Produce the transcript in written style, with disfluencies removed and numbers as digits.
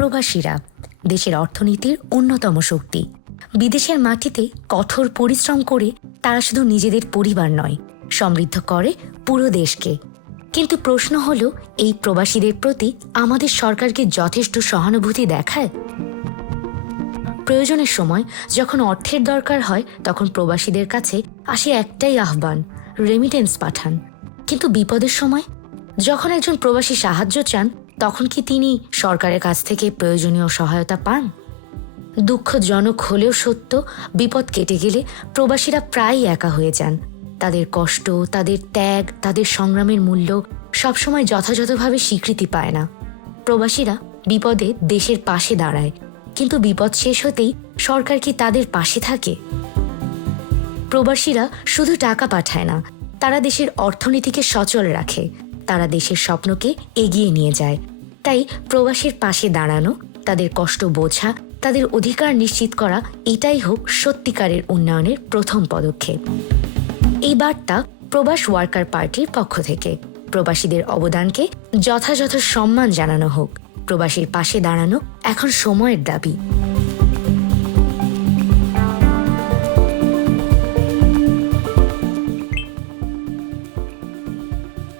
প্রবাসীরা দেশের অর্থনীতির অন্যতম শক্তি। বিদেশের মাটিতে কঠোর পরিশ্রম করে তারা শুধু নিজেদের পরিবার নয়, সমৃদ্ধ করে পুরো দেশকে। কিন্তু প্রশ্ন হলো, এই প্রবাসীদের প্রতি আমাদের সরকারকে যথেষ্ট সহানুভূতি দেখায়? প্রয়োজনের সময় যখন অর্থের দরকার হয়, তখন প্রবাসীদের কাছে আসে একটাই আহ্বান, রেমিটেন্স পাঠান। কিন্তু বিপদের সময় যখন একজন প্রবাসী সাহায্য চান, তখন কি তিনি সরকারের কাছ থেকে প্রয়োজনীয় সহায়তা পান? দুঃখজনক হলেও সত্য, বিপদ কেটে গেলে প্রবাসীরা প্রায়ই একা হয়ে যান। তাদের কষ্ট, তাদের ত্যাগ, তাদের সংগ্রামের মূল্য সবসময় যথাযথভাবে স্বীকৃতি পায় না। প্রবাসীরা বিপদে দেশের পাশে দাঁড়ায়, কিন্তু বিপদ শেষ হতেই সরকার কি তাদের পাশে থাকে? প্রবাসীরা শুধু টাকা পাঠায় না, তারা দেশের অর্থনীতিকে সচল রাখে, তারা দেশের স্বপ্নকে এগিয়ে নিয়ে যায়। তাই প্রবাসীর পাশে দাঁড়ানো, তাদের কষ্ট বোঝা, তাদের অধিকার নিশ্চিত করা, এটাই হোক সত্যিকারের উন্নয়নের প্রথম পদক্ষেপ। এই বার্তা প্রবাস ওয়ার্কার পার্টির পক্ষ থেকে। প্রবাসীদের অবদানকে যথাযথ সম্মান জানানো হোক। প্রবাসীর পাশে দাঁড়ানো এখন সময়ের দাবি।